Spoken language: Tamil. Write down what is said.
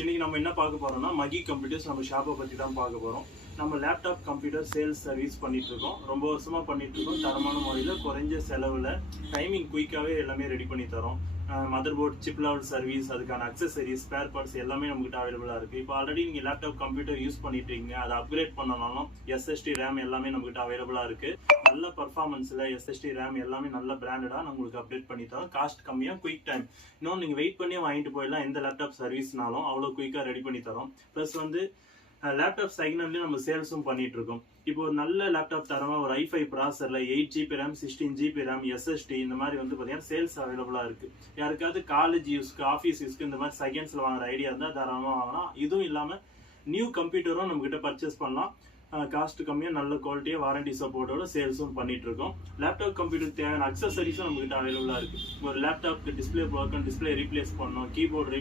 இன்னைக்கு நம்ம என்ன பார்க்க போறோம்னா மகி கம்ப்யூட்டர்ஸ் நம்ம ஷாப்பை பற்றி தான் பார்க்க போகிறோம். நம்ம லேப்டாப் கம்ப்யூட்டர் சேல்ஸ் சர்வீஸ் பண்ணிட்டு இருக்கோம். ரொம்ப வருஷமா பண்ணிட்டு இருக்கோம். தரமான முறையில் குறைஞ்ச செலவில் டைமிங் குயிக்காகவே எல்லாமே ரெடி பண்ணி தரோம். Motherboard, chip level service, அதுக்கான அக்சசரிஸ், ஸ்பேர் பார்ட்ஸ் எல்லாமே நம்மகிட்ட அவைலபிளாக இருக்குது. இப்போ ஆல்ரெடி நீங்கள் லேப்டாப் கம்ப்யூட்டர் யூஸ் பண்ணிட்டு இருக்கீங்க, அதை அப்கிரேட் பண்ணனாலும் எஸ்எஸ்டி ரேம் எல்லாமே நம்மகிட்ட அவைலபிளாக இருக்குது. நல்ல பர்ஃபார்மன்ஸில் எஸ்எஸ்டி ரேம் எல்லாமே நல்ல பிராண்டடாக நம்மளுக்கு அப்டேட் பண்ணி தரோம். காஸ்ட் கம்மியாக, குயிக் டைம். இன்னொன்று நீங்கள் வெயிட் பண்ணி வாங்கிட்டு போயிடலாம். எந்த லேப்டாப் சர்வீஸ்னாலும் அவ்வளோ குயிக்காக ரெடி பண்ணி தரோம். ப்ளஸ் வந்து லேப்டாப் செக்மெண்ட்லேயும் நம்ம சேல்ஸும் பண்ணிட்டு இருக்கோம். இப்போ ஒரு நல்ல லேப்டாப் தரமாக ஒரு i5 ப்ராசரில் 8GB RAM, 16GB RAM, SST இந்த மாதிரி வந்து பார்த்தீங்கன்னா சேல்ஸ் அவைலபிளாக இருக்குது. யாருக்காவது காலேஜ் யூஸ்க்கு, ஆஃபீஸ் யூஸ்க்கு இந்த மாதிரி செகண்ட்ஸில் வாங்குற ஐடியா இருந்தால் தாராளமாக வாங்கலாம். இதுவும் இல்லாமல் நியூ கம்ப்யூட்டரும் நம்மகிட்ட பர்ச்சேஸ் பண்ணலாம். காஸ்ட் கம்மியாக, நல்ல குவாலிட்டியாக, வாரண்டி சப்போர்ட்டோட சேல்ஸும் பண்ணிட்டு இருக்கோம். லேப்டாப் கம்ப்யூட்டர் தேவையான அக்சசரிஸும் நம்மகிட்ட அவைலபிளாக இருக்குது. ஒரு லேப்டாப்க்கு டிஸ்பிளே ப்ரோக்கன், டிஸ்பிளே ரீப்ளேஸ் பண்ணணும், கீபோர்டு